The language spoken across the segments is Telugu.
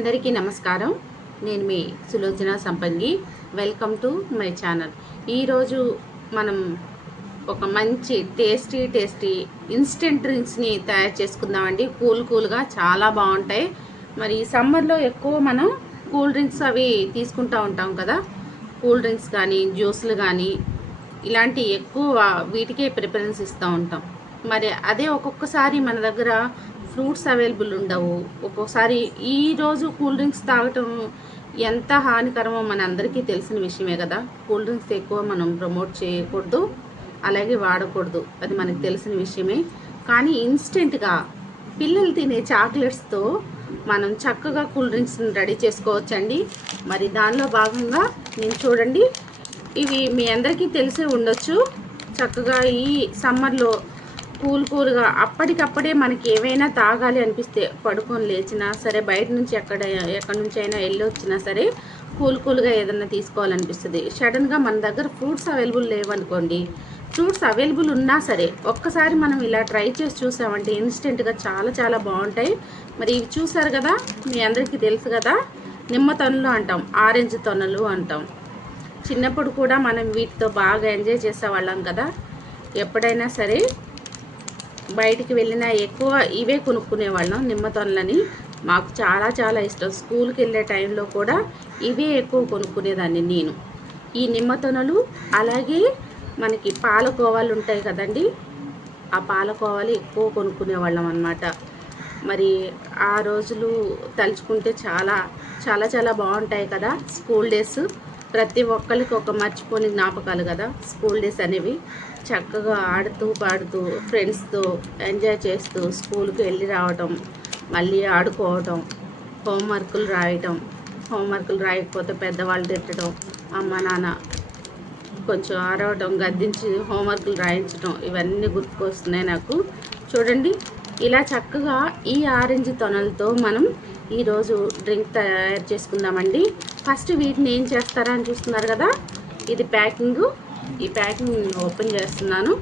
అందరికీ నమస్కారం. నేను మీ సులోచన సంపంగి. Welcome to my channel. ఈరోజు మనం ఒక మంచి టేస్టీ ఇన్స్టెంట్ డ్రింక్స్ని తయారు చేసుకుందామండి. కూల్గా చాలా బాగుంటాయి. మరి సమ్మర్లో ఎక్కువ మనం కూల్ డ్రింక్స్ అవి తీసుకుంటూ ఉంటాం కదా. కూల్ డ్రింక్స్ కానీ జ్యూస్లు కానీ ఇలాంటి ఎక్కువ వీటికే ప్రిఫరెన్స్ ఇస్తూ ఉంటాం. మరి అదే ఒక్కొక్కసారి మన దగ్గర ఫ్రూట్స్ అవైలబుల్ ఉండవు. ఒక్కొక్కసారి ఈరోజు కూల్ డ్రింక్స్ తాగటం ఎంత హానికరమో మన అందరికీ తెలిసిన విషయమే కదా. కూల్ డ్రింక్స్ ఎక్కువ మనం ప్రమోట్ చేయకూడదు, అలాగే వాడకూడదు, అది మనకు తెలిసిన విషయమే. కానీ ఇన్స్టెంట్గా పిల్లలు తినే చాక్లెట్స్తో మనం చక్కగా కూల్ డ్రింక్స్ని రెడీ చేసుకోవచ్చండి. మరి దానిలో భాగంగా నేను చూడండి, ఇవి మీ అందరికీ తెలిసే ఉండొచ్చు. చక్కగా ఈ సమ్మర్లో కూల్గా అప్పటికప్పుడే మనకి ఏవైనా తాగాలి అనిపిస్తే పడుకొని లేచినా సరే, బయట నుంచి ఎక్కడి నుంచి అయినా వెళ్ళి వచ్చినా సరే కూల్గా ఏదైనా తీసుకోవాలనిపిస్తుంది. సడన్గా మన దగ్గర ఫ్రూట్స్ అవైలబుల్ లేవనుకోండి, ఫ్రూట్స్ అవైలబుల్ ఉన్నా సరే ఒక్కసారి మనం ఇలా ట్రై చేసి చూసామంటే ఇన్స్టెంట్గా చాలా బాగుంటాయి. మరి ఇవి చూసారు కదా, మీ అందరికీ తెలుసు కదా, నిమ్మ తొనలు అంటాం, ఆరెంజ్ తొనలు అంటాం. చిన్నప్పుడు కూడా మనం వీటితో బాగా ఎంజాయ్ చేసేవాళ్ళం కదా. ఎప్పుడైనా సరే బయటికి వెళ్ళినా ఎక్కువ ఇవే కొనుక్కునేవాళ్ళం, నిమ్మ తొనలని. మాకు చాలా ఇష్టం. స్కూల్కి వెళ్ళే టైంలో కూడా ఇవే ఎక్కువ కొనుక్కునేదాన్ని నేను. ఈ నిమ్మ తొనలు, అలాగే మనకి పాలకోవాలు ఉంటాయి కదండి, ఆ పాలకోవాలు ఎక్కువ కొనుక్కునేవాళ్ళం అన్నమాట. మరి ఆ రోజులు తలుచుకుంటే చాలా బాగుంటాయి కదా. స్కూల్ డేస్ ప్రతి ఒక్కరికి ఒక మర్చిపోని జ్ఞాపకాలు కదా స్కూల్ డేస్ అనేవి. చక్కగా ఆడుతూ పాడుతూ ఫ్రెండ్స్తో ఎంజాయ్ చేస్తూ స్కూల్కి వెళ్ళి రావటం, మళ్ళీ ఆడుకోవటం, హోంవర్కులు రాయకపోతే పెద్దవాళ్ళు తిట్టడం, అమ్మ నాన్న కొంచెం ఆరవటం, గద్దించి హోంవర్కులు రాయించడం, ఇవన్నీ గుర్తుకొస్తున్నాయి నాకు. చూడండి, ఇలా చక్కగా ఈ ఆరెంజ్ తొనలతో మనం ఈరోజు డ్రింక్ తయారు చేసుకుందామండి. ఫస్ట్ వీటిని ఏం చేస్తారా అని చూస్తున్నారు కదా, ఇది ప్యాకింగ్. ఈ ప్యాకింగ్ నేను ఓపెన్ చేస్తున్నాను.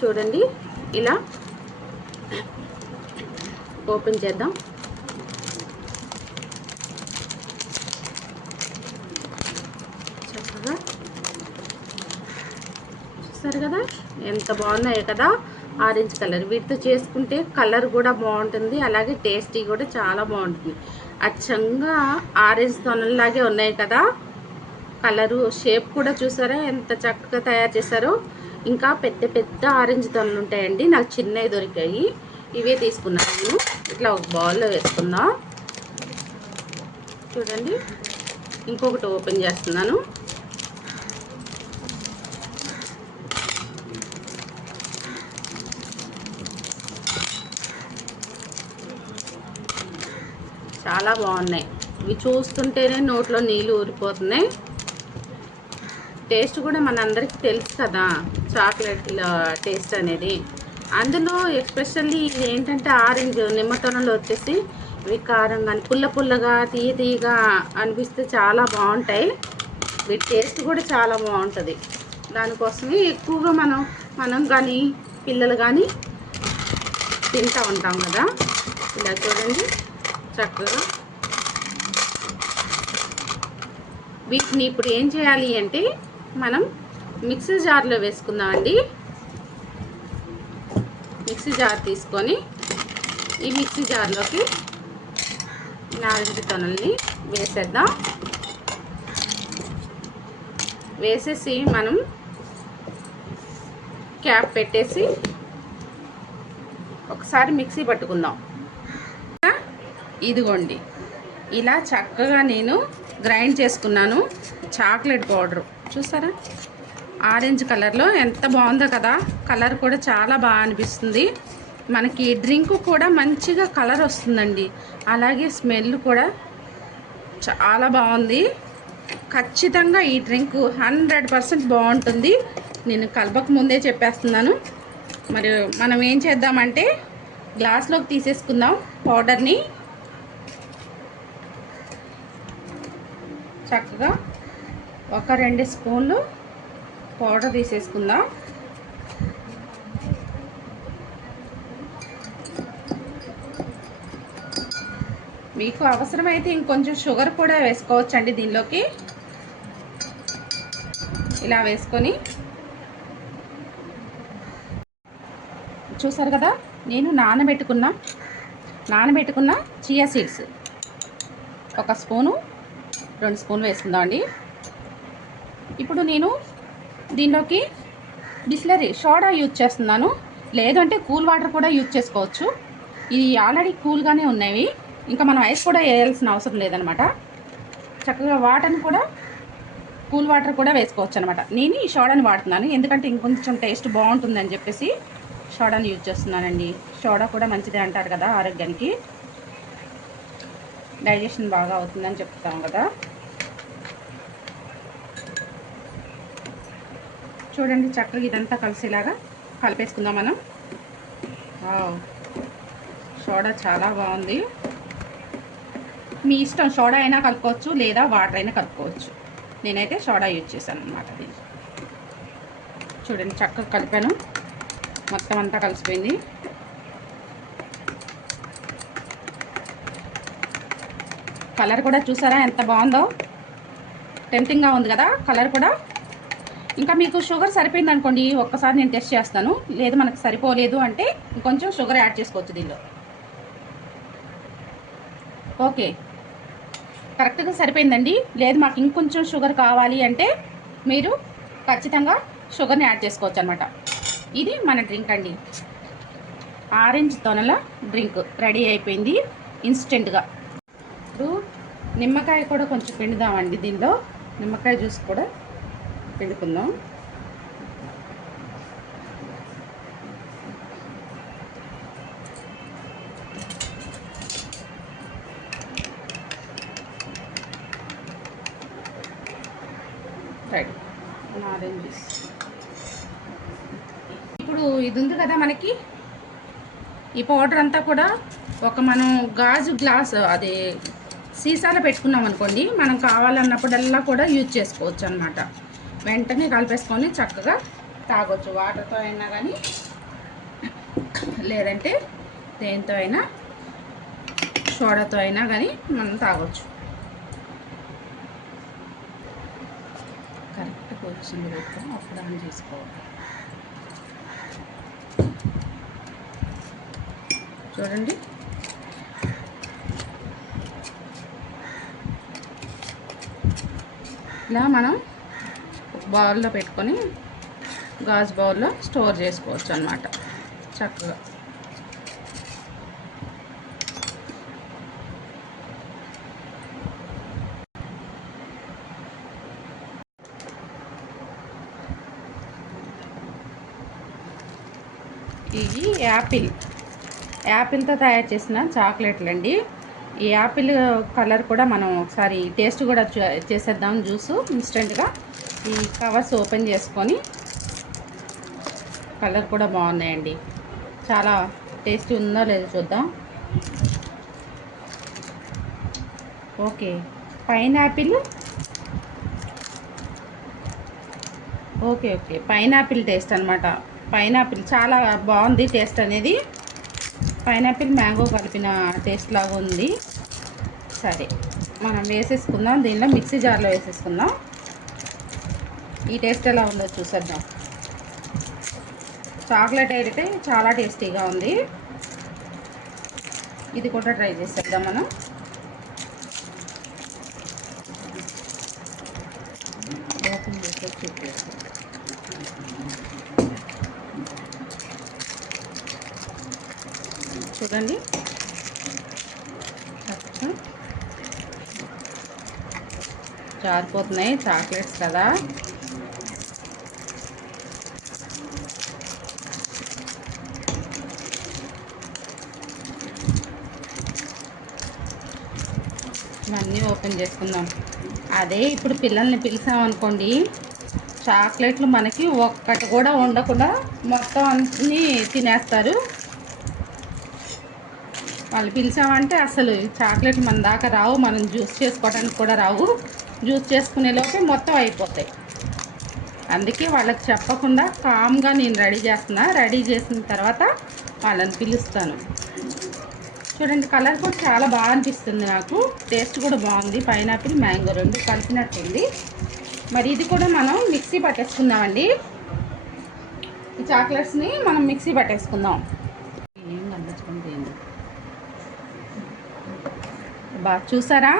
చూడండి, ఇలా ఓపెన్ చేద్దాం. చక్కగా చూస్తారు కదా, ఎంత బాగున్నాయి కదా, ఆరెంజ్ కలర్. వీటితో చేసుకుంటే కలర్ కూడా బాగుంటుంది, అలాగే టేస్టీ కూడా చాలా బాగుంటుంది. అచ్చంగా ఆరెంజ్ తొనల్లాగే ఉన్నాయి కదా. కలరు, షేప్ కూడా చూసారా ఎంత చక్కగా తయారు చేశారో. ఇంకా పెద్ద ఆరెంజ్ తొనలు ఉంటాయండి, నాకు చిన్నవి దొరికాయి, ఇవే తీసుకున్నాను నేను. ఇట్లా ఒక బౌల్లో వేసుకుందాం. చూడండి, ఇంకొకటి ఓపెన్ చేస్తున్నాను. చాలా బాగున్నాయి. ఇవి చూస్తుంటేనే నోట్లో నీళ్ళు ఊరిపోతున్నాయి. టేస్ట్ కూడా మనందరికీ తెలుసు కదా, చాక్లెట్ల టేస్ట్ అనేది. అందులో ఎస్పెషల్లీ ఇది ఏంటంటే ఆరెంజ్ నిమ్మతొనలు వచ్చేసి ఇవి కారం కానీ పుల్లగా తీయగా అనిపిస్తే చాలా బాగుంటాయి. వీటి టేస్ట్ కూడా చాలా బాగుంటుంది. దానికోసమే ఎక్కువగా మనం కానీ పిల్లలు కానీ తింటూ ఉంటాం కదా. ఇలా చూడండి, చక్కగా వీటిని ఇప్పుడు ఏం చేయాలి అంటే మనం మిక్సీ జార్లో వేసుకుందామండి. మిక్సీ జార్ తీసుకొని ఈ మిక్సీ జార్లోకి ఆరెంజ్ తొనల్ని వేసేద్దాం. వేసేసి మనం క్యాప్ పెట్టేసి ఒకసారి మిక్సీ పట్టుకుందాం. ఇదిగోండి, ఇలా చక్కగా నేను గ్రైండ్ చేసుకున్నాను. చాక్లెట్ పౌడర్ చూసారా, ఆరెంజ్ కలర్లో ఎంత బాగుందో కదా. కలర్ కూడా చాలా బాగా అనిపిస్తుంది మనకి. డ్రింక్ కూడా మంచిగా కలర్ వస్తుందండి, అలాగే స్మెల్ కూడా చాలా బాగుంది. ఖచ్చితంగా ఈ డ్రింక్ 100% బాగుంటుంది. నేను కలపక ముందే చెప్పేస్తున్నాను. మరి మనం ఏం చేద్దామంటే గ్లాస్లోకి తీసేసుకుందాం పౌడర్ని. చక్కగా ఒక 2 స్పూన్లు పౌడర్ తీసేసుకుందాం. మీకు అవసరమైతే ఇంకొంచెం షుగర్ కూడా వేసుకోవచ్చండి దీనిలోకి. ఇలా వేసుకొని చూసారు కదా, నేను నానబెట్టుకున్న చియా సీడ్స్ 1 స్పూను 2 స్పూన్లు వేసుకుందామండి. ఇప్పుడు నేను దీనిలోకి బిస్లరీ సోడా యూజ్ చేస్తున్నాను, లేదంటే కూల్ వాటర్ కూడా యూజ్ చేసుకోవచ్చు. ఇది ఆల్రెడీ కూల్గానే ఉన్నాయి, ఇంకా మనం ఐస్ కూడా వేయాల్సిన అవసరం లేదనమాట. చక్కగా వాటర్ని కూడా కూల్ వాటర్ కూడా వేసుకోవచ్చు అనమాట. నేను ఈ సోడాని వాడుతున్నాను, ఎందుకంటే ఇంకొంచెం టేస్ట్ బాగుంటుందని చెప్పేసి సోడాని యూజ్ చేస్తున్నానండి. సోడా కూడా మంచిదే అంటారు కదా ఆరోగ్యానికి, డైజెషన్ బాగా అవుతుందని చెప్తాం కదా. చూడండి, చక్కగా ఇదంతా కలిసేలాగా కలిపేసుకుందాం మనం. సోడా చాలా బాగుంది. మీ ఇష్టం, సోడా అయినా కలుపుకోవచ్చు లేదా వాటర్ అయినా కలుపుకోవచ్చు. నేనైతే సోడా యూజ్ చేశాను అనమాట. దీన్ని చూడండి, చక్కగా కలిపాను, మొత్తం అంతా కలిసిపోయింది. కలర్ కూడా చూసారా ఎంత బాగుందో, టెంప్టింగ్గా ఉంది కదా కలర్ కూడా. ఇంకా మీకు షుగర్ సరిపోయింది అనుకోండి, ఒక్కసారి నేను టెస్ట్ చేస్తాను. లేదు మనకు సరిపోలేదు అంటే ఇంకొంచెం షుగర్ యాడ్ చేసుకోవచ్చు దీనిలో. ఓకే, కరెక్ట్గా సరిపోయిందండి. లేదు మాకు ఇంకొంచెం షుగర్ కావాలి అంటే మీరు ఖచ్చితంగా షుగర్ని యాడ్ చేసుకోవచ్చు అనమాట. ఇది మన డ్రింక్ అండి, ఆరెంజ్ తొనల డ్రింక్ రెడీ అయిపోయింది ఇన్స్టెంట్గా. ఇప్పుడు నిమ్మకాయ కూడా కొంచెం పిండుదామండి. దీనిలో నిమ్మకాయ జ్యూస్ కూడా పిండుకుందాం. Ready orange juice. ఇప్పుడు ఇది ఉంది కదా మనకి, ఈ పౌడర్ అంతా కూడా మనం గాజు గ్లాస్ అదే సీసాలో పెట్టుకున్నాం అనుకోండి, మనం కావాలన్నప్పుడల్లా కూడా యూజ్ చేసుకోవచ్చు అనమాట. వెంటనే కలిపేసుకొని చక్కగా తాగొచ్చు, వాటర్తో అయినా కానీ లేదంటే దేంతో అయినా, సోడాతో అయినా కానీ మనం తాగొచ్చు. కరెక్ట్ పొజిషన్ పెట్టుకొని అప్పుడు ఆన్ చేసుకోవాలి. చూడండి, ఇలా మనం బౌల్లో పెట్టుకొని గాజు బౌల్లో స్టోర్ చేసుకోవచ్చు అన్నమాట చక్కగా. ఇవి యాపిల్తో తయారు చేసిన చాక్లెట్లు అండి. ఈ యాపిల్ కలర్ కూడా మనం ఒకసారి టేస్ట్ కూడా చేసేద్దాం. జ్యూసు ఇన్స్టెంట్గా ఈ కవర్స్ ఓపెన్ చేసుకొని, కలర్ కూడా బాగున్నాయండి, చాలా టేస్టీ ఉందో లేదో చూద్దాం. Okay, pineapple, okay pineapple taste అనమాట. పైనాపిల్ చాలా బాగుంది టేస్ట్ అనేది, పైనాపిల్ మ్యాంగో కలిపిన టేస్ట్ లాగా ఉంది. సరే, మనం వేసేసుకుందాం, దీనిలో మిక్సీ జార్లో వేసేసుకుందాం. ఈ టేస్ట్ ఎలా ఉందో చూసేద్దాం. చాక్లెట్ అయితే చాలా టేస్టీగా ఉంది, ఇది కూడా ట్రై చేసేద్దాం మనం. ఓపెన్ చేసి చూపిస్తాం. చూడండి, జారిపోతున్నాయి, చాక్లెట్స్ కదా. ఇవన్నీ ఓపెన్ చేసుకుందాం. అదే ఇప్పుడు పిల్లల్ని పిలిచామనుకోండి, చాక్లెట్లు మనకి ఒక్కటి కూడా ఉండకుండా మొత్తం అన్నీ తినేస్తారు. వాళ్ళు పిలిచామంటే అసలు చాక్లెట్ మన దాకా రావు, మనం జ్యూస్ చేసుకోవడానికి కూడా రావు, జ్యూస్ చేసుకునేలోపే మొత్తం అయిపోతాయి. అందుకే వాళ్ళకి చెప్పకుండా కామ్గా నేను రెడీ చేస్తున్నా. రెడీ చేసిన తర్వాత వాళ్ళని పిలుస్తాను. చూడండి కలర్ కూడా చాలా బాగా అనిపిస్తుంది నాకు. టేస్ట్ కూడా బాగుంది. పైనాపిల్ మ్యాంగో రెండు కలిపినట్టుంది. మరి ఇది కూడా మనం మిక్సీ పట్టేసుకుందామండి. ఈ చాక్లెట్స్ని మనం మిక్సీ పట్టేసుకుందాం. ఏం కనిపించుకుంది బాగా చూసారా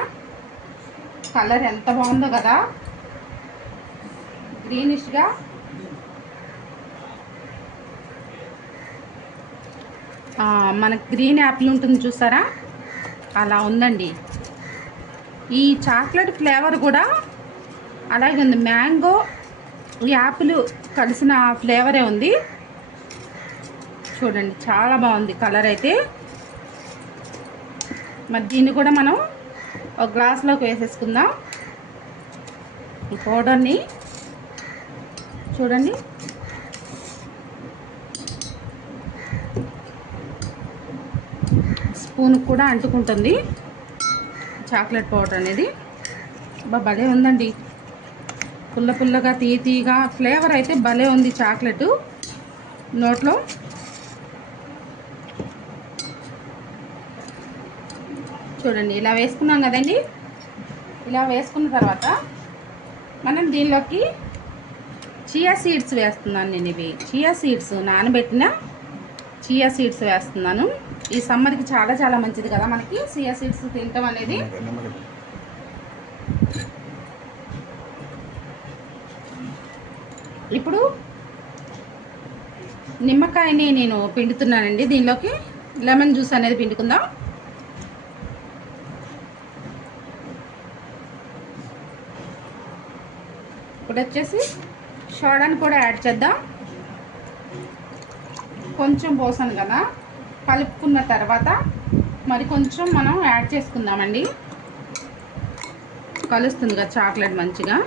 కలర్ ఎంత బాగుందో కదా, గ్రీనిష్గా. మనకు గ్రీన్ యాపిల్ ఉంటుంది చూసారా, అలా ఉందండి. ఈ చాక్లెట్ ఫ్లేవర్ కూడా అలాగే ఉంది. మ్యాంగో యాపిల్ కలిసిన ఫ్లేవరే ఉంది. చూడండి చాలా బాగుంది కలర్ అయితే. మరి దీన్ని కూడా మనం ఒక గ్లాస్లోకి వేసేసుకుందాం. ఈ పౌడర్ని చూడండి, స్పూన్ కూడా అంటుకుంటుంది చాక్లెట్ పౌడర్ అనేది. భలే ఉందండి, పుల్ల పుల్లగా తీయగా ఫ్లేవర్ అయితే భలే ఉంది చాక్లెట్ నోట్లో. చూడండి ఇలా వేసుకున్నాం కదండి. ఇలా వేసుకున్న తర్వాత మనం దీనిలోకి చియా సీడ్స్ వేస్తున్నాను. నేను ఇవి చియా సీడ్స్, నానబెట్టిన చియా సీడ్స్ వేస్తున్నాను. ఈ సమ్మర్కి చాలా చాలా మంచిది కదా మనకి చియా సీడ్స్ తినటం అనేది. ఇప్పుడు నిమ్మకాయని నేను పిండుతున్నానండి. దీనిలోకి లెమన్ జ్యూస్ అనేది పిండుకుందాం. ఇప్పుడు వచ్చేసి సోడాని కూడా యాడ్ చేద్దాం. కొంచెం పోసాను కదా, కలుపుకున్న తర్వాత మరి కొంచెం మనం యాడ్ చేసుకుందామండి. కలుస్తుంది కదా చాక్లెట్ మంచిగా.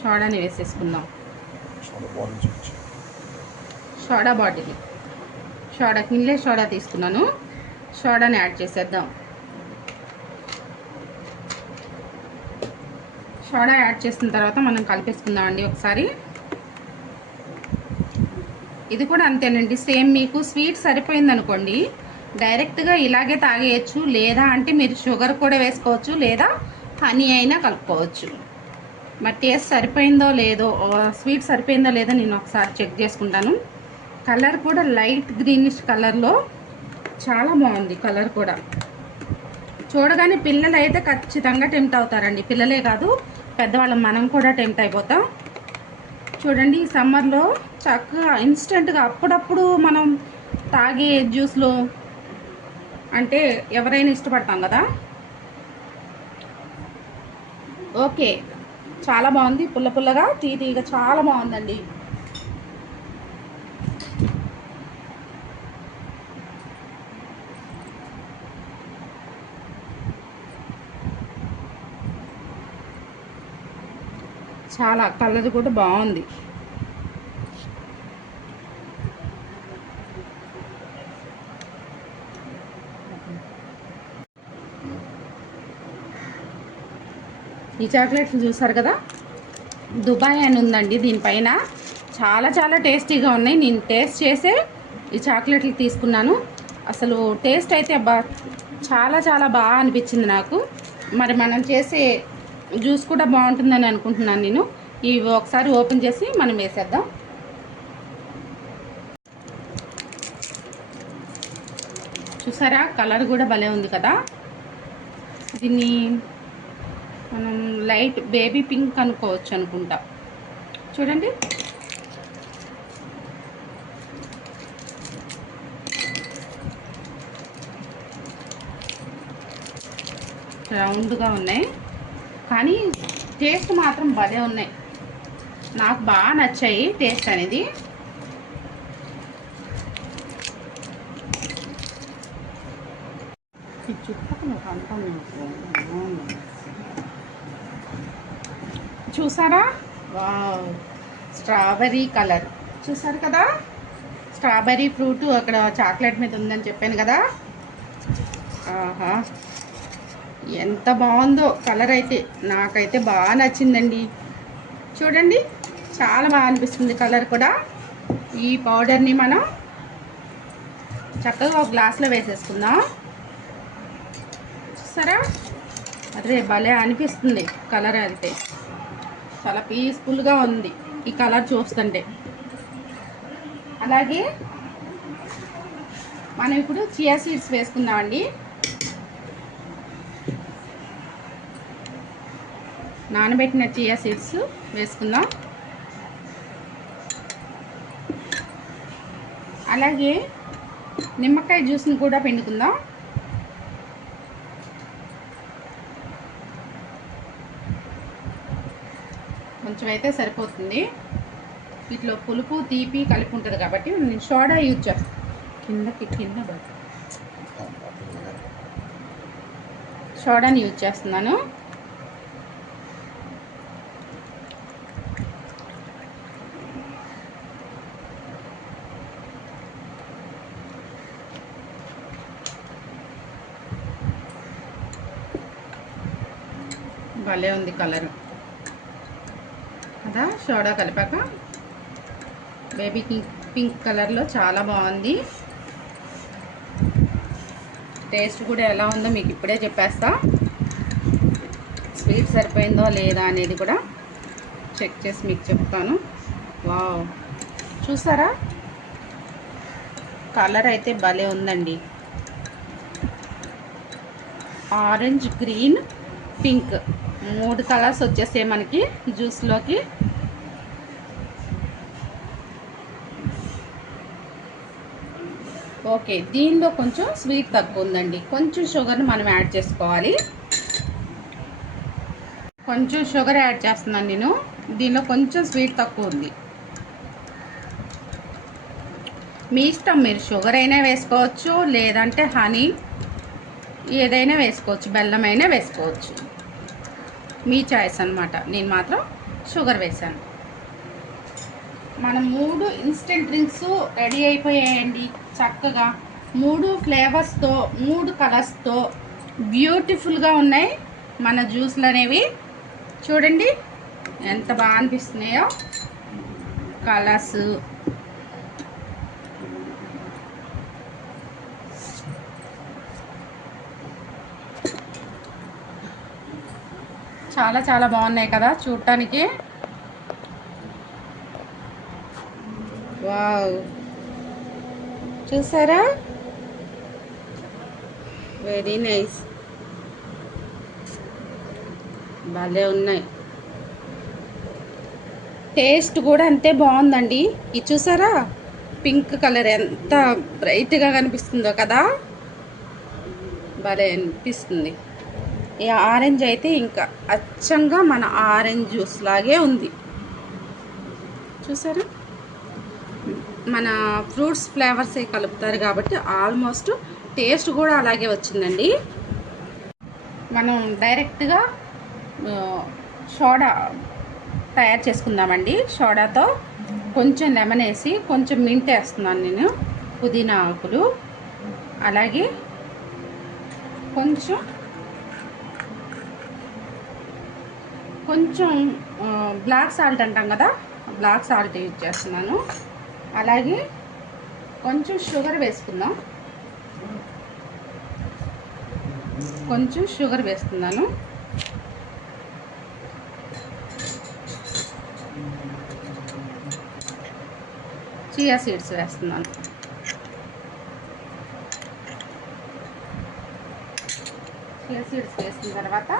సోడాని వేసేసుకుందాం. Soda bottle, soda Kinley soda తీసుకున్నాను. సోడాని యాడ్ చేసేద్దాం. సోడా యాడ్ చేసిన తర్వాత మనం కలిపేసుకుందామండి ఒకసారి. ఇది కూడా అంతేనండి, సేమ్. మీకు స్వీట్ సరిపోయింది అనుకోండి డైరెక్ట్గా ఇలాగే తాగేయచ్చు, లేదా అంటే మీరు షుగర్ కూడా వేసుకోవచ్చు, లేదా హనీ అయినా కలుపుకోవచ్చు. మరి టేస్ట్ సరిపోయిందో లేదో, స్వీట్ సరిపోయిందో లేదో నేను ఒకసారి చెక్ చేసుకుంటాను. కలర్ కూడా లైట్ గ్రీనిష్ కలర్లో చాలా బాగుంది. కలర్ కూడా చూడగానే పిల్లలు అయితే ఖచ్చితంగా టెంప్ట్ అవుతారండి. పిల్లలే కాదు పెద్దవాళ్ళం మనం కూడా టెంప్ట్ అయిపోతాం. చూడండి ఈ సమ్మర్లో చక్కగా ఇన్స్టెంట్గా అప్పుడప్పుడు మనం తాగే జ్యూస్లు అంటే ఎవరైనా ఇష్టపడతాం కదా. ఓకే, చాలా బాగుంది. పుల్ల పుల్లగా తీయగా చాలా బాగుందండి. చాలా కలర్ కూడా బాగుంది. ఈ చాక్లెట్స్ చూసారు కదా, దుబాయ్ అని ఉందండి దీనిపైన. చాలా చాలా టేస్టీగా ఉన్నాయి. నేను టేస్ట్ చేసే ఈ చాక్లెట్లు తీసుకున్నాను. అసలు టేస్ట్ అయితే చాలా చాలా బాగా అనిపించింది నాకు. మరి మనం చేసే జ్యూస్ కూడా బాగుంటుందని అనుకుంటున్నాను నేను. ఇవి ఒకసారి ఓపెన్ చేసి మనం వేసేద్దాం. చూసారా కలర్ కూడా భలే ఉంది కదా. దీన్ని మనం లైట్ బేబీ పింక్ అనుకోవచ్చు అనుకుంటా. చూడండి రౌండ్గా ఉన్నాయి, కానీ టేస్ట్ మాత్రం భలే ఉన్నాయి. నాకు బాగా నచ్చాయి టేస్ట్ అనేది. చూసారా, వావ్, స్ట్రాబెర్రీ కలర్ చూసారు కదా. స్ట్రాబెర్రీ ఫ్రూట్ అక్కడ చాక్లెట్ మీద ఉందని చెప్పాను కదా. ఆహా, ఎంత బాగుందో కలర్ అయితే, నాకైతే బాగా నచ్చిందండి. చూడండి, చాలా బాగా అనిపిస్తుంది కలర్ కూడా. ఈ పౌడర్ని మనం చక్కగా ఒక గ్లాస్లో వేసేసుకుందాం. చూసారా, అదే భలే అనిపిస్తుంది కలర్ అయితే. చాలా పీస్ఫుల్గా ఉంది ఈ కలర్ చూస్తుంటే. అలాగే మనం ఇప్పుడు చియా సీడ్స్ వేసుకుందామండి. నానబెట్టిన చియా సీడ్స్ వేసుకుందాం. అలాగే నిమ్మకాయ జ్యూస్ని కూడా పిండుకుందాం. కొంచెం అయితే సరిపోతుంది. వీటిలో పులుపు తీపి కలిపి ఉంటుంది కాబట్టి నేను సోడా యూజ్ చేస్తాను. కింద సోడాని యూజ్ చేస్తున్నాను. భలే ఉంది కలర్ కదా సోడా కలిపాక. బేబీ పింక్ కలర్లో చాలా బాగుంది. టేస్ట్ కూడా ఎలా ఉందో మీకు ఇప్పుడే చెప్పేస్తా. స్వీట్ సరిపోయిందో లేదా అనేది కూడా చెక్ చేసి మీకు చెప్తాను. వావ్, చూసారా కలర్ అయితే భలే ఉందండి. ఆరెంజ్, గ్రీన్, పింక్ 3 కలర్స్ వచ్చేసాయి మనకి జ్యూస్లోకి. ఓకే, దీనిలో కొంచెం స్వీట్ తక్కువ ఉందండి. కొంచెం షుగర్ని మనం యాడ్ చేసుకోవాలి. కొంచెం షుగర్ యాడ్ చేస్తున్నాను నేను. దీనిలో కొంచెం స్వీట్ తక్కువ ఉంది. మీ ఇష్టం, మీరు షుగర్ అయినా వేసుకోవచ్చు, లేదంటే హనీ ఏదైనా వేసుకోవచ్చు, బెల్లం అయినా వేసుకోవచ్చు, మీ చాయిస్ అన్నమాట. నేను మాత్రం షుగర్ వేసాను. మన 3 ఇన్స్టెంట్ డ్రింక్స్ రెడీ అయిపోయాయండి. చక్కగా 3 ఫ్లేవర్స్తో 3 కలర్స్తో బ్యూటిఫుల్గా ఉన్నాయి మన జ్యూస్లు అనేవి. చూడండి ఎంత బాగా అనిపిస్తున్నాయో కలర్స్. చాలా చాలా బాగున్నాయి కదా చూడటానికి. వావ్, చూసారా, వెరీ నైస్, భలే ఉన్నాయి. టేస్ట్ కూడా అంతే బాగుందండి. ఇది చూసారా, పింక్ కలర్ ఎంత బ్రైట్గా కనిపిస్తుందో కదా, భలే అనిపిస్తుంది. ఈ ఆరెంజ్ అయితే ఇంకా అచ్చంగా మన ఆరెంజ్ జ్యూస్ లాగే ఉంది. చూసారా, మన ఫ్రూట్స్ ఫ్లేవర్స్ కలుపుతారు కాబట్టి ఆల్మోస్ట్ టేస్ట్ కూడా అలాగే వచ్చిందండి. మనం డైరెక్ట్గా సోడా తయారు చేసుకుందామండి. సోడాతో కొంచెం లెమన్ వేసి కొంచెం మింట్ వేస్తున్నాను నేను, పుదీనా ఆకులు, అలాగే కొంచెం బ్లాక్ సాల్ట్ అంటాం కదా, బ్లాక్ సాల్ట్ యూజ్ చేస్తున్నాను. అలాగే కొంచెం షుగర్ వేసుకుందాం. కొంచెం షుగర్ వేస్తున్నాను. చియా సీడ్స్ వేస్తున్నాను. చియా సీడ్స్ వేసిన తర్వాత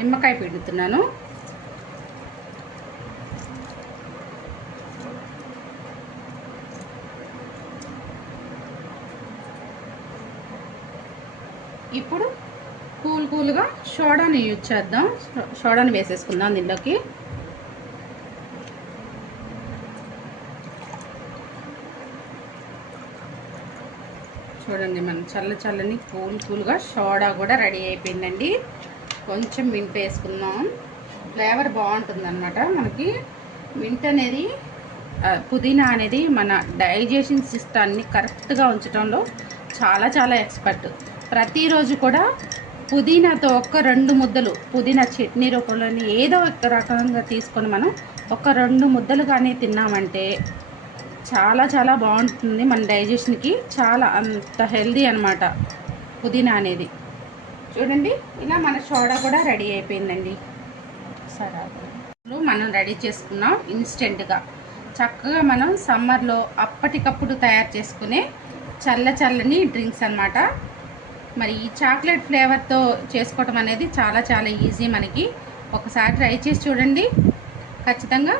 నిమ్మకాయ పిండుతున్నాను. ఇప్పుడు కూల్గా సోడాని యూజ్ చేద్దాం. సోడాని వేసేసుకుందాం దీనిలోకి. చూడండి, మనం చల్లని కూల్గా సోడా కూడా రెడీ అయిపోయిందండి. కొంచెం మింట్ వేసుకుందాం, ఫ్లేవర్ బాగుంటుంది అన్నమాట. మనకి మింట్ అనేది, పుదీనా అనేది మన డైజెషన్ సిస్టాన్ని కరెక్ట్గా ఉంచడంలో చాలా చాలా ఎక్స్పర్ట్. ప్రతిరోజు కూడా పుదీనాతో ఒక 2 ముద్దలు పుదీనా చట్నీ రూపంలోని ఏదో ఒక రకంగా తీసుకొని మనం ఒక 2 ముద్దలు కానీ తిన్నామంటే చాలా చాలా బాగుంటుంది. మన డైజెషన్కి చాలా అంత హెల్దీ అనమాట పుదీనా అనేది. చూడండి, ఇలా మన సోడా కూడా రెడీ అయిపోయిందండి. సరే, మనం రెడీ చేసుకున్నాం ఇన్స్టెంట్గా. చక్కగా మనం సమ్మర్లో అప్పటికప్పుడు తయారు చేసుకునే చల్లని డ్రింక్స్ అన్నమాట. మరి ఈ చాక్లెట్ ఫ్లేవర్తో చేసుకోవటం అనేది చాలా చాలా ఈజీ. మనకి ఒకసారి ట్రై చేసి చూడండి. ఖచ్చితంగా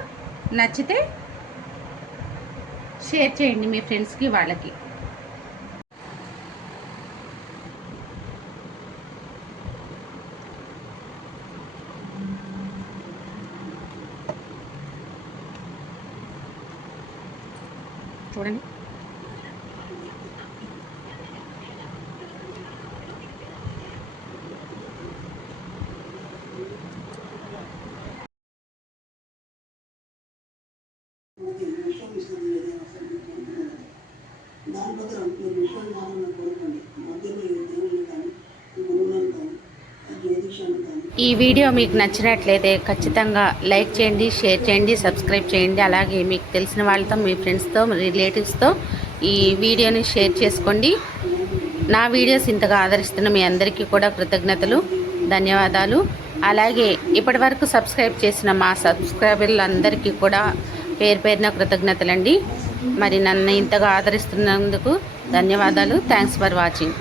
నచ్చితే షేర్ చేయండి మీ ఫ్రెండ్స్కి, వాళ్ళకి. చూడండి, ఈ వీడియో మీకు నచ్చినట్లయితే ఖచ్చితంగా లైక్ చేయండి, షేర్ చేయండి, సబ్స్క్రైబ్ చేయండి. అలాగే మీకు తెలిసిన వాళ్ళతో, మీ ఫ్రెండ్స్తో, రిలేటివ్స్తో ఈ వీడియోని షేర్ చేసుకోండి. నా వీడియోస్ ఇంతగా ఆదరిస్తున్న మీ అందరికీ కూడా కృతజ్ఞతలు, ధన్యవాదాలు. అలాగే ఇప్పటి వరకు సబ్స్క్రైబ్ చేసిన మా సబ్స్క్రైబర్లందరికీ కూడా పేరు పేరున కృతజ్ఞతలండి. మరి నన్ను ఇంతగా ఆదరిస్తున్నందుకు ధన్యవాదాలు. Thanks for watching.